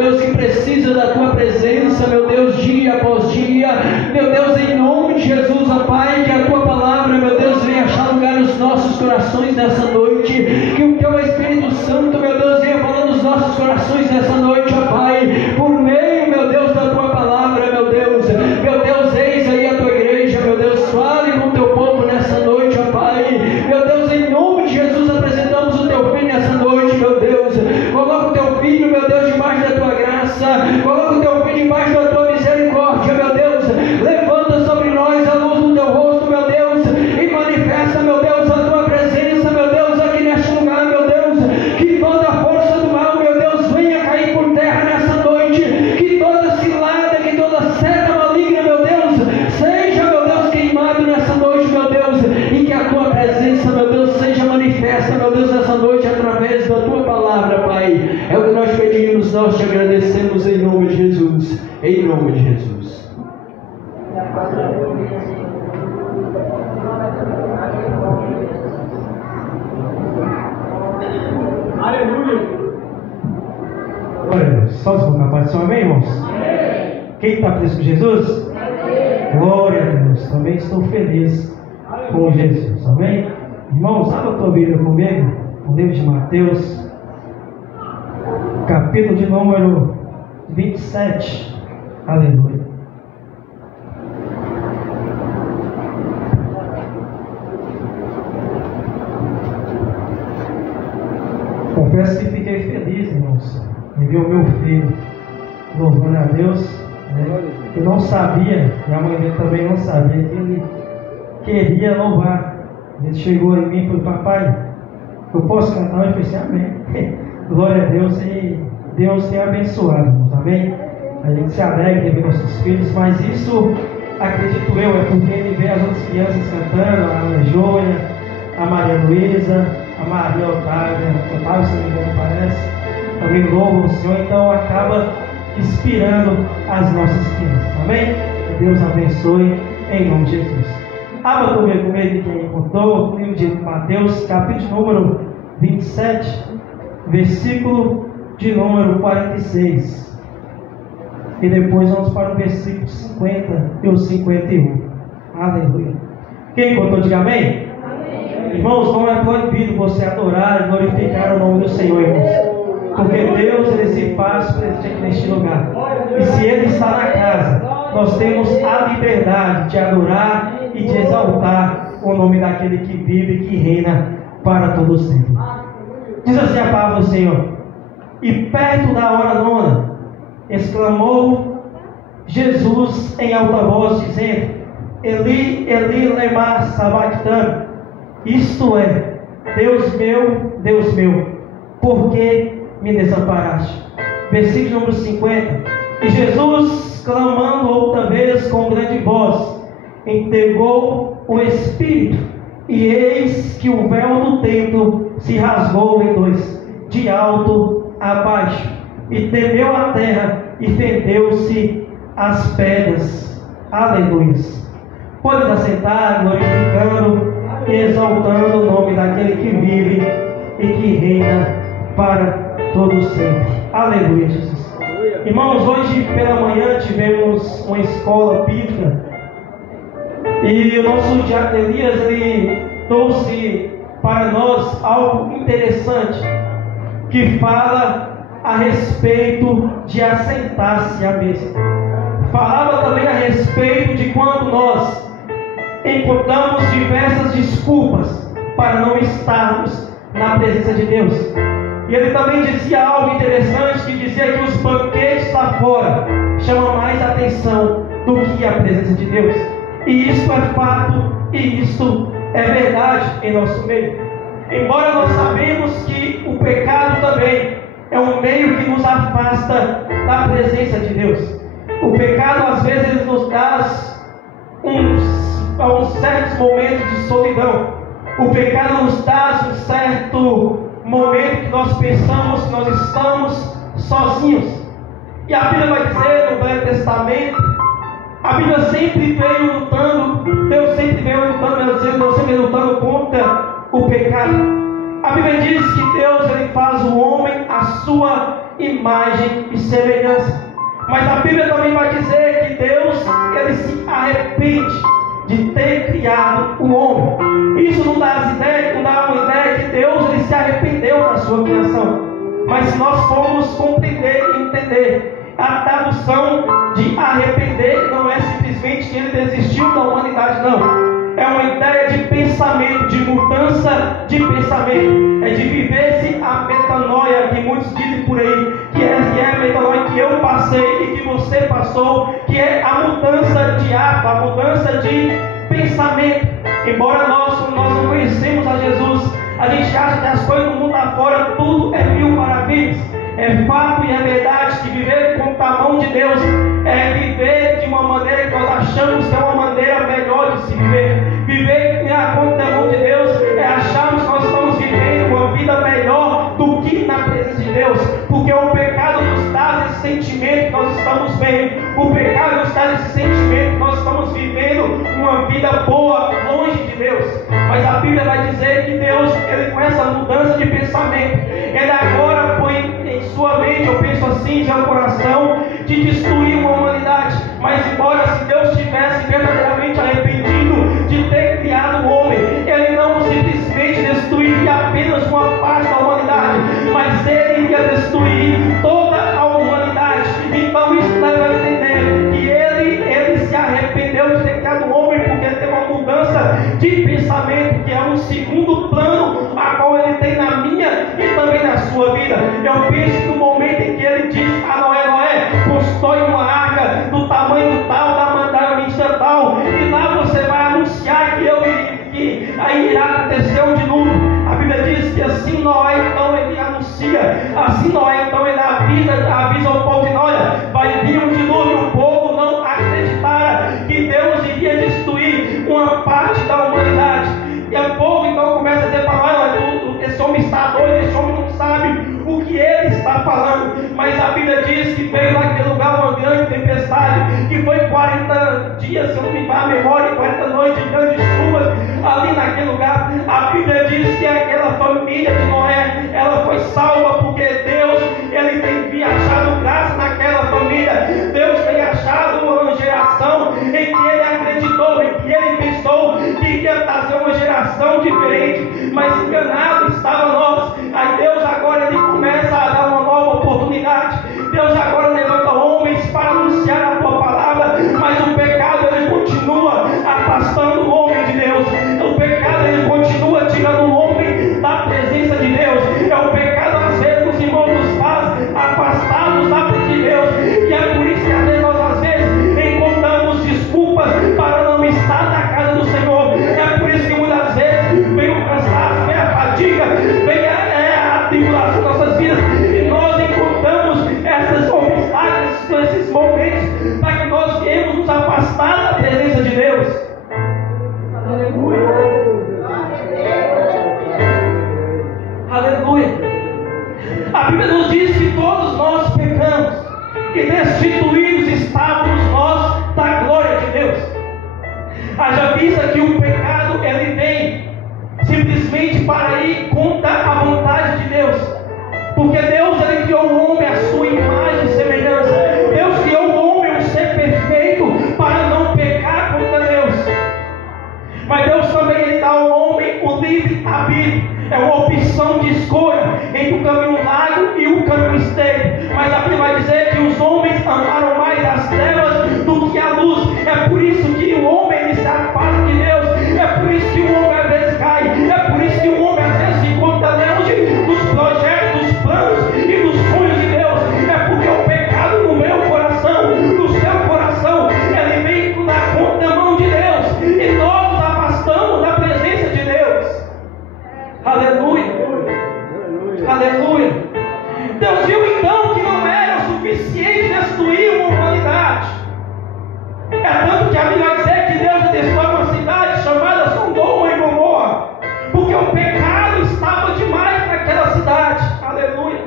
Deus, que precisa da tua presença, meu Deus, dia após dia. Meu Deus, em nome de Jesus, ó Pai, que a tua palavra, meu Deus, venha achar lugar nos nossos corações nessa noite. Que o teu Espírito Santo, meu Deus, venha falar nos nossos corações nessa noite, ó Pai, por meio, meu Deus, da tua palavra, meu Deus. Meu Deus, eis aí a tua igreja, meu Deus, fale com o teu povo nessa noite, ó Pai. Meu Deus, em nome de Jesus, apresentamos o teu filho nessa noite, meu Deus. Coloca o teu filho, meu Deus, debaixo da tua graça. Coloca o teu filho debaixo da tua misericórdia, meu Deus. Levanta sobre nós a luz do teu rosto, meu Deus, e manifesta, meu Deus, a tua presença, meu Deus, aqui neste lugar, meu Deus. Que toda a força do mal, meu Deus, venha cair por terra nessa noite. Que toda cilada, que toda seta maligna, meu Deus, seja, meu Deus, queimado nessa noite, meu Deus. E que a tua presença, meu Deus, seja manifesta, meu Deus, nessa noite, através da tua palavra, Pai. É o que nós pedimos, nós te agradecemos em nome de Jesus. Em nome de Jesus. Aleluia. Glória a Deus. Todos vão cantar de som, amém, irmãos? Amém. Quem está feliz com Jesus? Amém. Glória a Deus. Também estou feliz com Jesus, amém? Irmãos, abra a tua Bíblia comigo, no livro de Mateus, capítulo de número 27. Aleluia. Confesso que fiquei feliz, irmãos, em ver o meu filho louvando a Deus, né? Eu não sabia, e a mãe dele também não sabia, que ele queria louvar. Ele chegou em mim e falou: papai, eu posso cantar? Eu falei assim: amém. Glória a Deus, e Deus tem abençoado, irmãos, amém? A gente se alegra de ver nossos filhos, mas isso, acredito eu, é porque ele vê as outras crianças cantando, a Ana Jônia, a Maria Luísa, a Maria Otávia, se não me engano, parece, também louva o Senhor, então acaba inspirando as nossas crianças, amém? Que Deus abençoe em nome de Jesus. Abra comigo quem encontrou o livro de Mateus, capítulo número 27, versículo de número 46. E depois vamos para o versículo 50 e o 51. Aleluia. Quem encontrou, diga amém? Amém. Irmãos, não é proibido você adorar e glorificar o nome do Senhor, irmãos. Porque Deus, ele se faz presente aqui neste lugar. E se Ele está na casa, nós temos a liberdade de adorar e de exaltar o nome daquele que vive e que reina para todo sempre. Diz assim a palavra do Senhor: e perto da hora nona, exclamou Jesus em alta voz, dizendo: Eli, Eli, lema sabachthani. Isto é: Deus meu, por que me desamparaste? Versículo número 50. E Jesus, clamando outra vez com grande voz, entregou o Espírito, e eis que o véu do templo se rasgou em dois, de alto a baixo, e tremeu a terra, e fendeu-se as pedras. Aleluia. Pode assentar, glorificando e exaltando o nome daquele que vive e que reina para todo sempre. Aleluia, Jesus. Irmãos, hoje pela manhã tivemos uma escola bíblica e o nosso diácono Elias, ele trouxe para nós algo interessante que fala a respeito de assentar-se à mesa. Falava também a respeito de quando nós encontramos diversas desculpas para não estarmos na presença de Deus. E ele também dizia algo interessante, que dizia que os banquetes lá fora chamam mais atenção do que a presença de Deus. E isso é fato, e isso é verdade em nosso meio. Embora nós sabemos que o pecado também é um meio que nos afasta da presença de Deus. O pecado às vezes nos traz uns certos momentos de solidão. O pecado nos traz um certo momento que nós pensamos que nós estamos sozinhos. E a Bíblia vai dizer no Velho Testamento, a Bíblia sempre veio lutando, Deus sempre veio lutando contra o pecado. A Bíblia diz que Deus, ele faz o homem à sua imagem e semelhança. Mas a Bíblia também vai dizer que Deus, ele se arrepende de ter criado o homem. Isso não dá uma ideia que Deus, ele se arrependeu da sua criação. Mas se nós formos compreender e entender, a tradução de arrepender não é simplesmente que ele desistiu da humanidade, não. É uma ideia de pensamento, de mudança de pensamento. É de viver-se a metanoia, que muitos dizem por aí, que é a metanoia que eu passei e que você passou, que é a mudança de hábito, a mudança de pensamento. Embora nós não conhecemos a Jesus, a gente acha que as coisas do mundo lá fora, tudo é mil maravilhas. É fato e é verdade que viver com a mão de Deus é viver de uma maneira que nós achamos que é uma maneira melhor de se viver. Viver com a mão de Deus é acharmos que nós estamos vivendo uma vida melhor do que na presença de Deus. Porque o pecado nos traz esse sentimento que nós estamos vendo. O pecado nos traz esse sentimento que nós estamos vivendo uma vida boa longe de Deus. Mas a Bíblia vai dizer que Deus, ele com essa mudança de pensamento, ele agora põe em sua mente, eu penso assim, em seu coração, de destruir uma humanidade. Mas embora se Deus tivesse verdadeiramente arrependido de ter criado o homem, ele não simplesmente destruiria apenas uma parte da humanidade, mas ele iria destruir toda a humanidade. Então isso deve entender que ele se arrependeu de ter criado o homem, porque ele tem uma mudança de pensamento, que é um segundo plano a qual ele tem na minha e também na sua vida. Eu penso que no momento em que ele diz a Noé, constrói uma arca do tamanho tal, da medida tal, e lá você vai anunciar que aí irá acontecer um dilúvio. A Bíblia diz que assim Noé, então, ele anuncia, assim Noé, então, ele avisa ao povo, e olha, vai vir um dilúvio. O povo não acreditara que Deus iria destruir uma parte da humanidade. E o povo então começa a dizer para Noé, esse homem está doido, esse homem não sabe o que ele está falando. Mas a Bíblia diz que veio naquele lugar uma grande tempestade, que foi 40 dias, se eu não me falha a memória, 40 noites de grandes chuvas ali naquele lugar. A Bíblia diz que aquela família de Noé, ela foi salva porque Deus, ele tem achado graça naquela família. Deus tem achado uma geração em que ele acreditou, em que ele pensou que ia trazer uma geração diferente, mas enganado estava nós. Aí Deus agora ele começa a dar uma nova oportunidade. Deus agora levanta homens para anunciar a tua palavra, mas o pecado ele continua afastando o homem de Deus. O pecado ele continua tirando o homem da presença de Deus. É o pecado às vezes os irmãos nos faz afastar-nos da presença de Deus. E é por isso que às vezes encontramos desculpas para não estar na casa do Senhor. É por isso que muitas vezes vem o cansaço, vem a fadiga, vem a tribulação das nossas vidas, e nós encontramos esses obstáculos, esses momentos, para que nós viemos nos afastar da presença de Deus. Aleluia. Aleluia. A Bíblia nos diz que todos nós pecamos, que destituídos estávamos nós da glória de Deus. Haja vista que o pecado ele vem simplesmente para ir contra a vontade de Deus, porque Deus ele criou o homem à sua imagem e semelhança. Deus criou o homem um ser perfeito para não pecar contra Deus. Mas Deus também ele dá ao homem o livre arbítrio. É uma opção de escolha entre o caminho largo e o caminho estreito. Mas a Bíblia vai dizer que os homens amaram mais as trevas do que a luz. É por isso que o homem ele se afasta de Deus. É por isso que o homem às vezes cai. É por isso que o homem às vezes se encontra longe dos projetos, dos planos e dos sonhos de Deus. É porque o pecado no meu coração, no seu coração, ele vem na contramão de Deus. E nós nos afastamos da presença de Deus. Aleluia. Aleluia. Deus viu então que não era o suficiente destruir uma humanidade. É tanto que a Bíblia vai dizer que Deus destrói uma cidade chamada Sodoma e Gomorra, porque o pecado estava demais naquela cidade. Aleluia.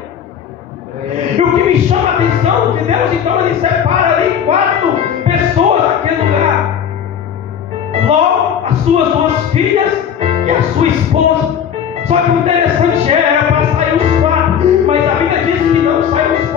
E o que me chama a atenção é que Deus então ele separa ali 4 pessoas naquele lugar: Ló, as suas 2 filhas e a sua esposa. Só que o interessante era para sair os 4, mas a Bíblia diz que não saiu os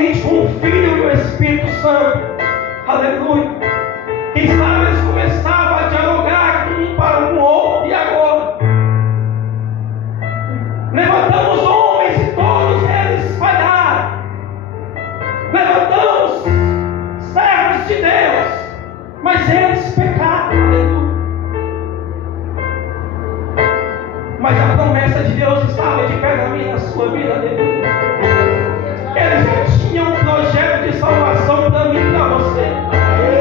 juntamente com o Filho e o Espírito Santo. Aleluia. Quem sabe eles começavam a dialogar um para o outro, e agora? Levantamos homens e todos eles falharam. Levantamos servos de Deus, mas eles pecaram. Aleluia. Mas a promessa de Deus estava de pé na sua vida. Aleluia. Ele já tinha um projeto de salvação para mim e para você.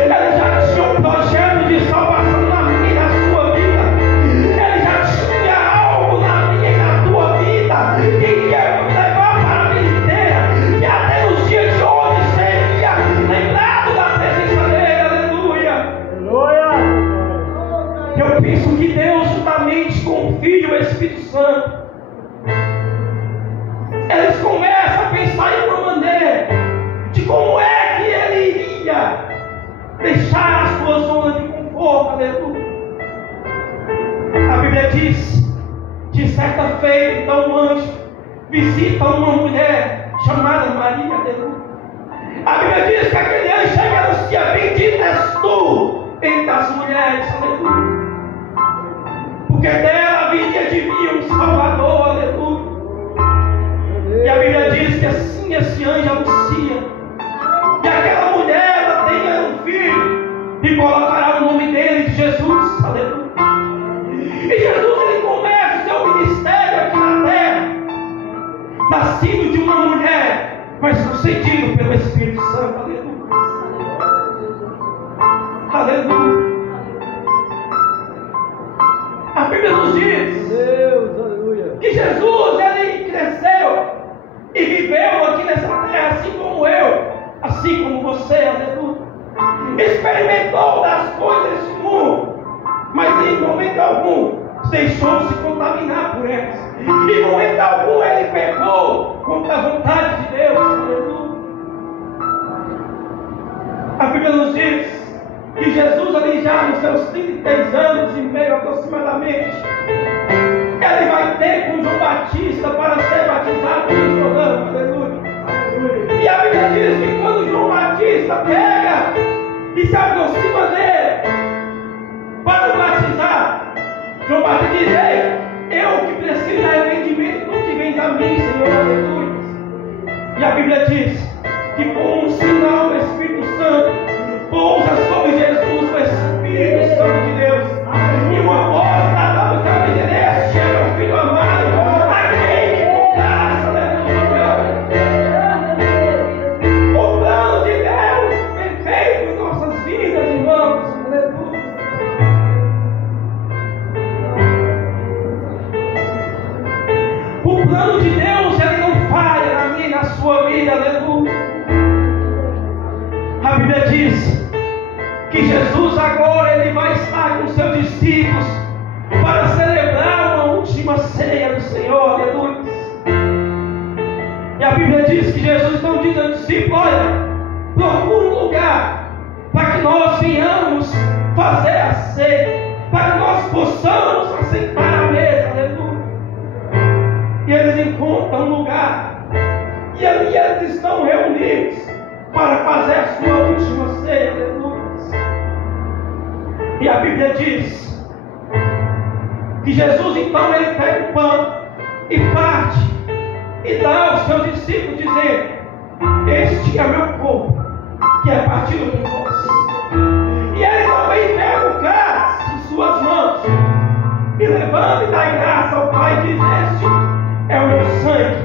Ele já tinha um projeto de salvação na minha e na sua vida. Ele já tinha algo na minha e na tua vida que ia me levar para a vida inteira, que até os dias de hoje seria lembrado da presença dele. Aleluia. Eu penso que Deus, juntamente com o Filho e o Espírito Santo, eles começam a pensar em uma maneira de como é que ele iria deixar a sua zona de conforto. Aleluia. A Bíblia diz, de certa feita, então um anjo visita uma mulher chamada Maria. Aleluia. A Bíblia diz que aquele anjo chega e anuncia: bendita és tu entre as mulheres. Aleluia. Porque dela viria de mim um Salvador. Aleluia. E a Bíblia diz que assim esse anjo anuncia que aquela mulher ela tenha um filho e colocará o nome dele de Jesus. Aleluia. E Jesus ele começa o seu ministério aqui na terra, nascido de uma mulher, mas concedido pelo Espírito Santo. Aleluia. Aleluia. A Bíblia nos diz que Jesus ele cresceu e viveu aqui nessa terra, assim como eu, assim como você. Aleluia. Experimentou das coisas desse mundo, mas em momento algum deixou-se contaminar por elas. Em momento algum ele pecou contra a vontade de Deus. Aleluia. A Bíblia nos diz que Jesus ali já nos seus 33 anos e meio aproximadamente, ele vai ter com João Batista para ser batizado no Jordão. Aleluia. E a Bíblia diz que quando João Batista pega e se aproxima dele para o batizar, João Batista diz: ei, eu que preciso de arrependimento, tu que vens a mim, Senhor. Aleluia. E a Bíblia diz que com um sinal do Espírito Santo pousa sobre Jesus o Espírito Santo de Deus, e uma voz da do céu diz: este é meu Filho amado, a quem me compraste. Aleluia. O plano de Deus perfeito em nossas vidas, irmãos. Aleluia. O plano de Deus ele não falha na minha e na sua vida. Aleluia. A Bíblia diz que Jesus agora ele vai estar com seus discípulos para celebrar uma última ceia do Senhor. Aleluia. E a Bíblia diz que Jesus então diz aos discípulos: olha, procura um lugar para que nós venhamos fazer a ceia, para que nós possamos assentar à mesa. Aleluia. E eles encontram um lugar, e ali eles estão reunidos para fazer a sua última ceia. Aleluia. E a Bíblia diz que Jesus então ele pega o pão e parte e dá aos seus discípulos, dizendo: este é meu corpo que é partido por vós. E ele também pega o cálice em suas mãos e levanta e dá graça ao Pai e diz: este é o meu sangue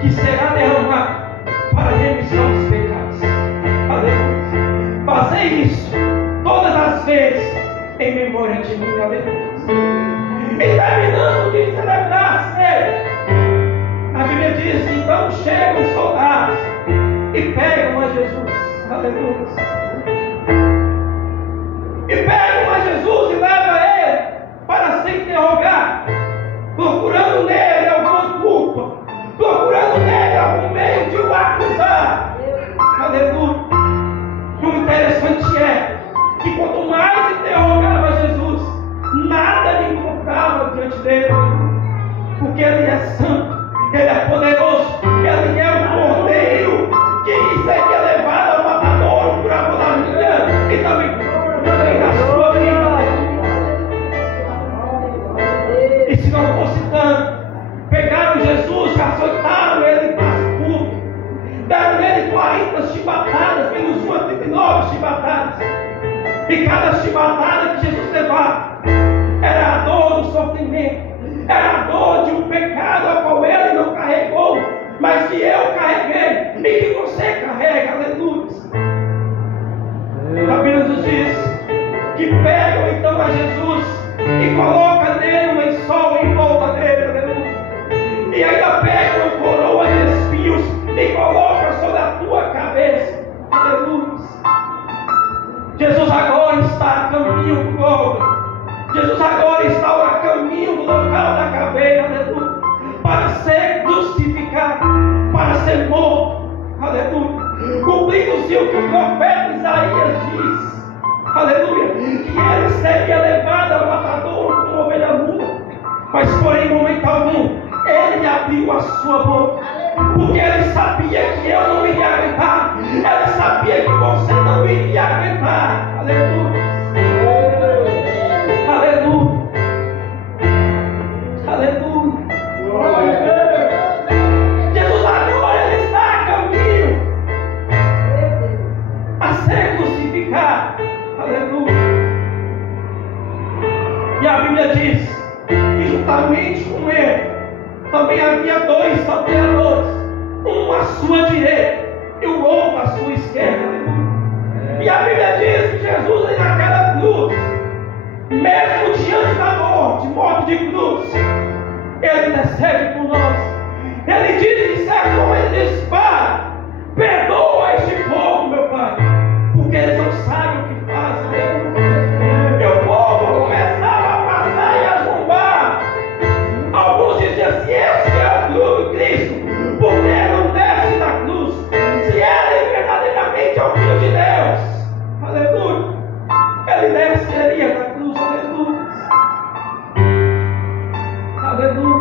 que será derramado para a remissão dos pecados. Aleluia. Fazer isso todas as vezes em memória de mim. Aleluia. E terminando de celebrar a ceia, a Bíblia diz que então chegam os soldados e pegam a Jesus. Aleluia. E pegam a Jesus e levam ele para se interrogar, procurando nele alguma culpa, procurando nele algum meio de o acusar. Aleluia. E o interessante é que quanto mais interrogava Jesus, nada lhe encontrava diante dele, porque ele é santo, ele é poderoso, ele é o Cordeiro que chibatadas. E cada chibatada que Jesus levava era a dor do sofrimento, era a dor de um pecado a qual ele não carregou, mas que eu carreguei e que você carrega. Aleluia. A Bíblia nos diz que pegam então a Jesus e colocam nele um lençol em volta dele. Aleluia. E ainda pegam uma coroa de espinhos e colocam sobre a tua cabeça. Aleluia. Jesus agora está a caminho do Gólgota. Jesus agora está a caminho do local da caveira. Aleluia. Para ser crucificado, para ser morto. Aleluia. Cumprindo-se o que o profeta Isaías diz. Aleluia. Que ele seria levado ao matadouro como ovelha muda. Mas porém, em momento algum, ele abriu a sua boca. Porque ele sabia que eu não iria aguentar. Ele sabia que você não iria aguentar. Aleluia. Aleluia. Aleluia. Jesus agora ele está a caminho a ser crucificado. Aleluia. E a Bíblia diz que juntamente com ele também havia dois salteadores, um à sua direita e o outro à sua esquerda. Aleluia. E a Bíblia diz que Jesus ali naquela cruz, mesmo diante da morte de cruz, ele intercede por nós. Ele diz em certo momento, ele diz: Pai, perdoa este povo, meu Pai, porque eles não sabem o que fazem. E o povo começava a passar e a zombar. Alguns diziam assim: esse é o filho de Cristo, porque ele não desce da cruz. Se ele verdadeiramente é o Filho de Deus, aleluia, ele desceria da cruz. Aleluia. Aleluia.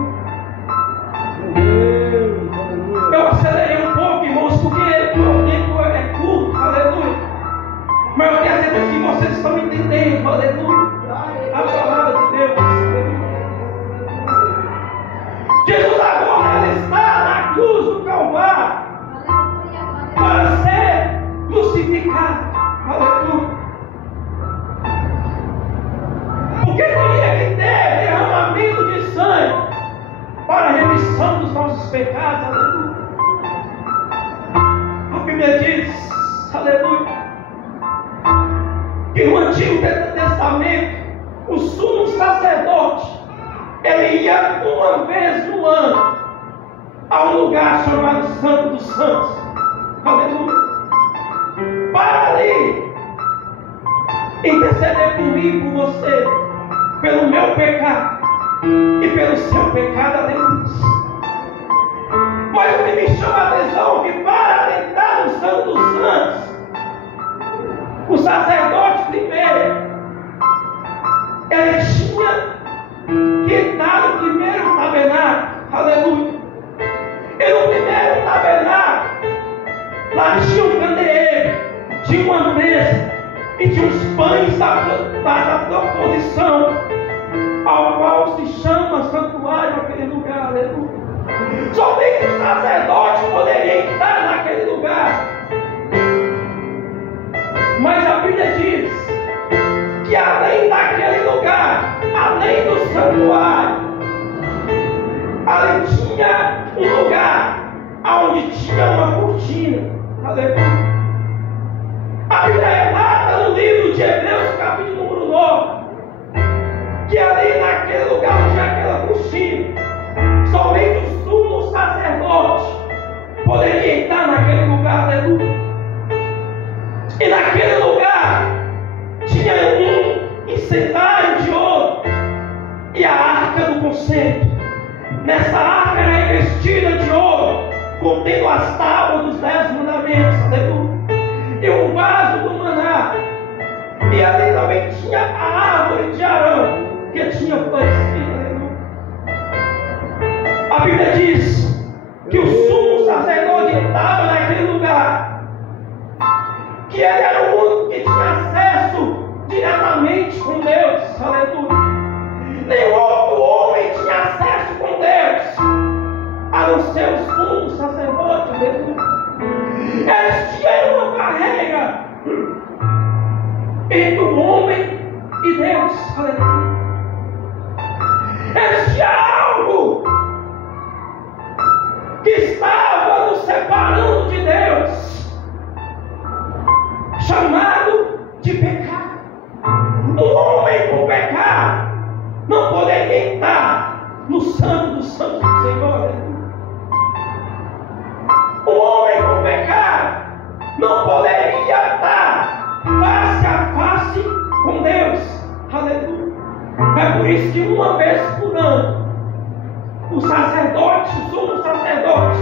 Eu acelerei um pouco, irmãos, porque o tempo é curto. Aleluia. Mas eu quero dizer que vocês estão entendendo. Aleluia. A palavra de Deus. Jesus agora ele está na cruz do Calvário para ser crucificado. Aleluia. Porque teria que ter derramamento de sangue para a remissão dos nossos pecados. Aleluia. A Bíblia diz, aleluia, que no Antigo Testamento o sumo sacerdote ele ia uma vez no ano a um lugar chamado Santo dos Santos. Aleluia. Para ali interceder por mim e por você, pelo meu pecado e pelo seu pecado. Aleluia. Mas o que me chama a atenção é que para entrar no Santo dos Santos, o sacerdote primeiro ele tinha que entrar no primeiro tabernáculo. Aleluia. E no primeiro tabernáculo lá tinha um candeeiro, tinha uma mesa e tinha os pães da proposição, ao qual se chama santuário aquele lugar. Aleluia. Somente o sacerdote poderia entrar naquele lugar. Mas a Bíblia diz que além daquele lugar, além do santuário, ali tinha um lugar onde tinha uma cortina. Aleluia. A Bíblia relata no livro de Hebreus, capítulo número 9, que ali naquele lugar tinha aquela cortina. Somente o sumo sacerdote poderia entrar naquele lugar. Aleluia. E naquele lugar tinha um incensário de ouro e a arca do concerto. Nessa arca era revestida de ouro, contendo as tábuas dos 10 mandamentos. Aleluia. E um vaso do maná. E ali também tinha a árvore de Arão, que tinha florescido. Aleluia. A Bíblia diz que o sumo sacerdote estava naquele lugar, que ele era o único que tinha acesso diretamente com Deus. Aleluia. Nenhum outro homem tinha acesso com Deus, a não ser o sumo sacerdote. Aleluia. Eles tinham uma carreira entre o homem e Deus. Aleluia. Existia algo que estava nos separando de Deus, chamado de pecado. Um homem com pecado não poderia entrar no santo dos santos do Senhor. Um homem com pecado não poderia estar face a face com Deus. Aleluia. É por isso que uma vez por ano o sacerdote, o sumo sacerdote,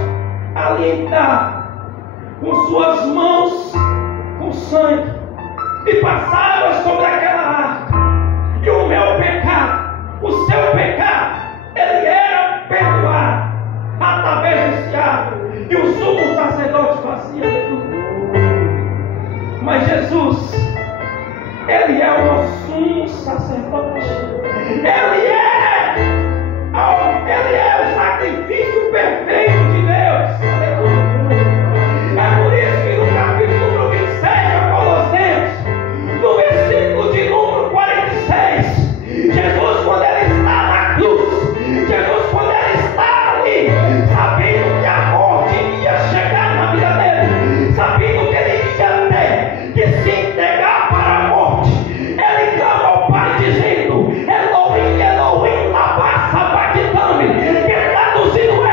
ali está com suas mãos com sangue e passava sobre aquela arca, e o meu pecado, o seu pecado, ele era perdoado através desse arco, e o sumo sacerdote fazia. Mas Jesus, ele é o nosso sumo sacerdote, ele é o sacrifício perfeito de Deus. É por isso que no capítulo número 26 de Colossenses, no versículo de número 46, Jesus, quando ele está na cruz, Jesus, quando ele está ali, sabendo que a morte iria chegar na vida dele, sabendo que ele ia ter que se entregar para a morte, ele clama ao Pai dizendo: Elohim, Elohim, lama sabachthani, que traduzido é: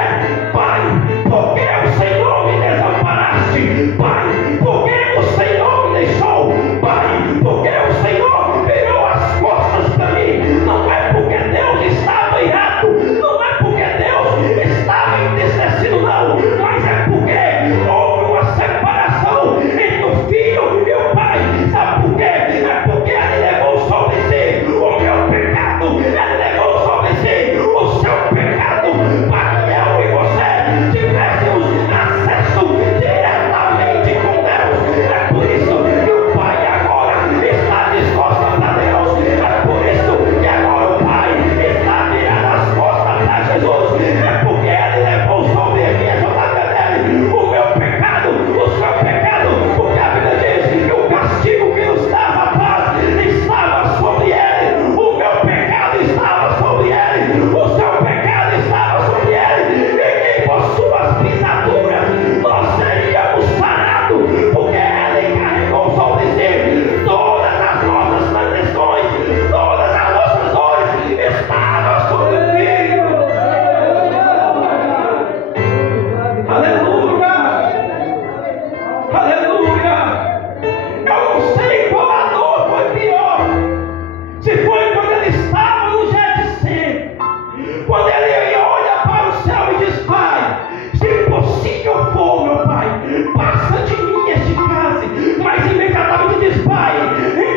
Pai, por que o Senhor me desamparaste? Pai, por que o Senhor me deixou? Pai, por que o Senhor virou as costas para mim? Não é porque Deus estava irado, não é porque Deus estava entristecido, não, mas é porque houve uma separação entre o filho e o pai. Sabe por quê? É porque ele levou sobre si o meu pecado, ele levou sobre si o seu pecado, para que eu e você tivéssemos acesso diretamente com Deus. É por isso que o pai agora está de costas para Deus, é por isso que agora o pai está virando as costas para Jesus, é porque ele levou sobre ele, sobre a vida dele, o meu pecado, o seu pecado, porque a Bíblia diz que o castigo que nos dava paz estava sobre ele, o meu pecado estava sobre ele, o seu pecado estava sobre ele, e que por suas pisaduras nós seríamos sarados, porque ele carregou sobre si todas as nossas transgressões, todas as nossas dores estavam sobre o filho. Aleluia! Aleluia! Eu não sei qual a dor foi pior. Se foi quando ele estava no Getsemane, quando ele olha para o céu e diz: Pai, se possível for, meu Pai, passa de mim este cálice. Mas imediatamente diz: Pai,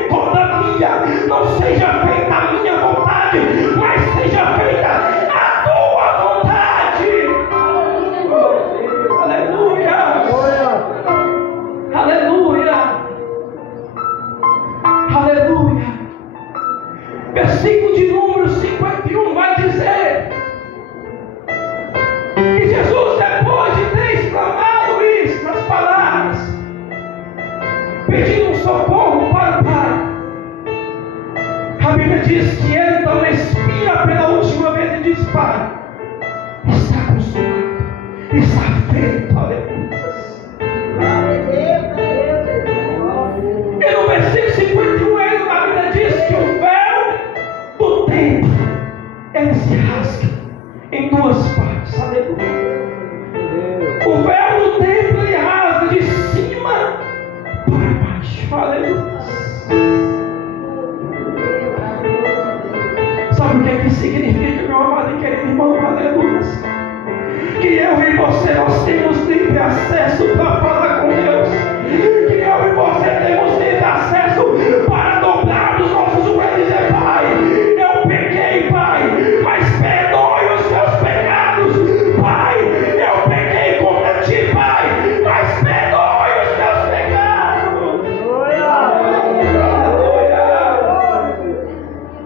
todavia não seja feita a minha vontade, mas seja feita a tua vontade. Aleluia! Aleluia! Aleluia! Versículo de número 51 vai dizer que Jesus, depois de ter exclamado isso nas palavras, pedindo um socorro para o Pai, a Bíblia diz que ele então expira pela última vez e diz: Pai, está consumado, está feito. Aleluia. E no versículo 51, a Bíblia diz que o véu do templo, ele se rasga em duas partes. Aleluia. O véu do templo, ele rasga de cima para baixo. Aleluia. Sabe o que é que significa, meu amado e querido irmão? Aleluia. Que eu e você, nós temos livre acesso para falar com Deus. Que eu e você temos livre acesso para dobrar os nossos joelhos e dizer: Pai, eu pequei, Pai, mas perdoe os meus pecados. Pai, eu pequei contra ti, Pai, mas perdoe os meus pecados. Aleluia!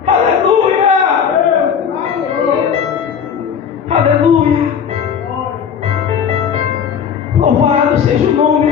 Aleluia! Aleluia! Louvado seja o nome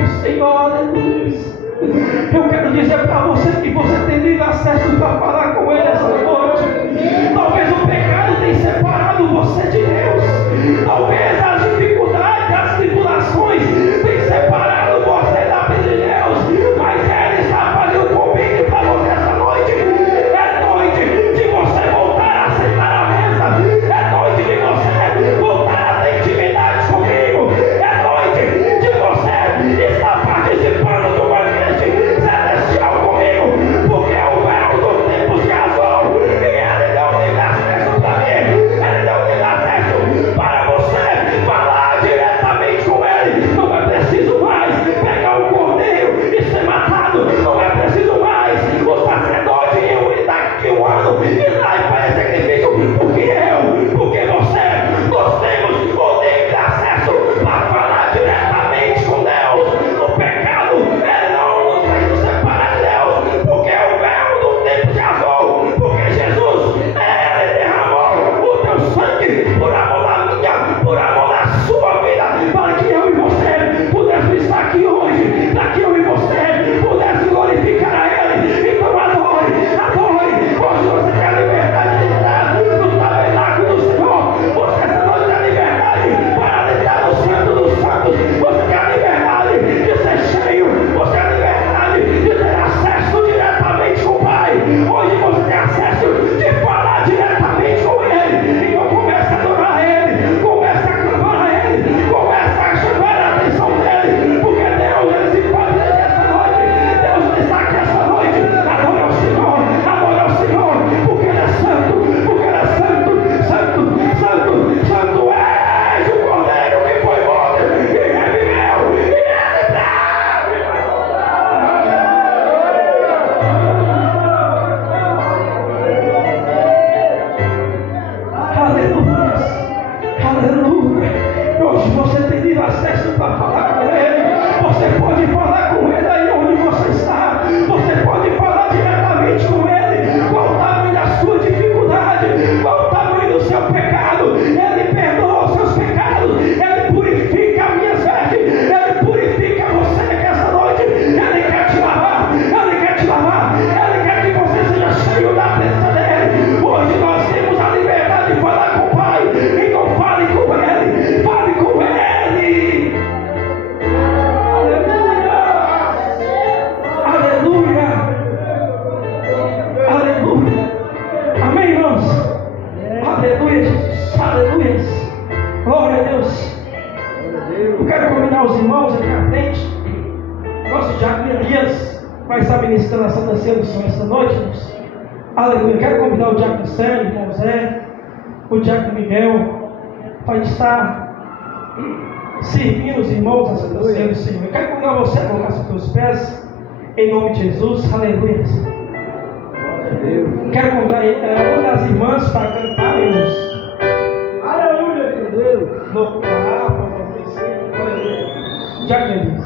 ministrando a Santa Ceia do Senhor essa noite, irmãos. Aleluia. Quero convidar o diácono Sérgio, o irmão Zé, o diácono Miguel, para estar servindo os irmãos a Santa Ceia do Senhor. Eu quero convidar você a colocar sobre os teus pés, em nome de Jesus. Aleluia. Quero convidar uma das irmãs para cantar, irmãos. Aleluia, Deus. Aleluia. Já que